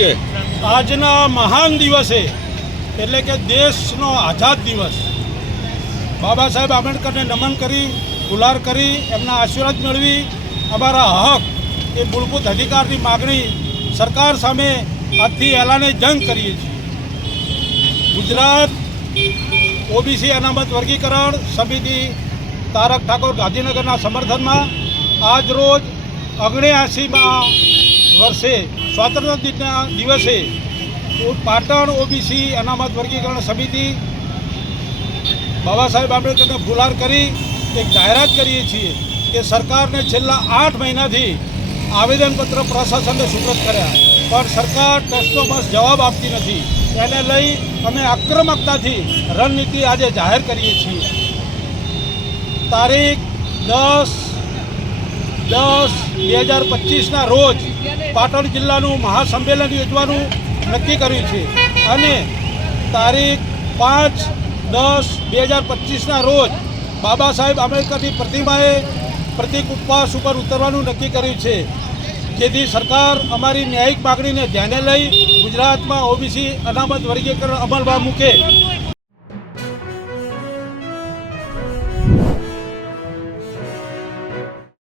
છે? આજના મહાન દિવસે એટલે કે દેશનો આઝાદ દિવસ બાબા સાહેબ આંબેડકરને નમન કરી ગુલાર કરી એમના આશીર્વાદ મેળવી અમારા હક એ મૂળભૂત અધિકારની માગણી સરકાર સામે આજથી એલાને જંગ કરીએ છીએ. ગુજરાત ઓબીસી અનામત વર્ગીકરણ સમિતિ તારક ઠાકોર ગાંધીનગરના સમર્થનમાં આજ રોજ 79મા વર્ષે સ્વાતંત્ર્ય દિનના દિવસે પાટણ ઓબીસી અનામત વર્ગીકરણ સમિતિ બાબા સાહેબ આંબેડકરને ગુલાર કરી એક જાહેરાત કરીએ છીએ કે સરકારને છેલ્લા 8 મહિનાથી આવેદનપત્ર પ્રશાસનને સુપ્રત કર્યા પણ સરકાર ટસનો બસ જવાબ આપતી નથી. એને લઈ અમે આક્રમકતાથી રણનીતિ આજે જાહેર કરીએ છીએ. તારીખ 10/10/2025ના રોજ પાટણ જિલ્લાનું મહાસંમેલન યોજવાનું નક્કી કર્યું છે અને તારીખ 5/10/2025ના રોજ બાબા સાહેબ આંબેડકરની પ્રતિમાએ પ્રતિક ઉપવાસ ઉપર ઉતરવાનું નક્કી કર્યું છે, જેથી સરકાર અમારી ન્યાયિક માગણીને ધ્યાને લઈ ગુજરાતમાં ઓબીસી અનામત વર્ગીકરણ અમલમાં મૂકે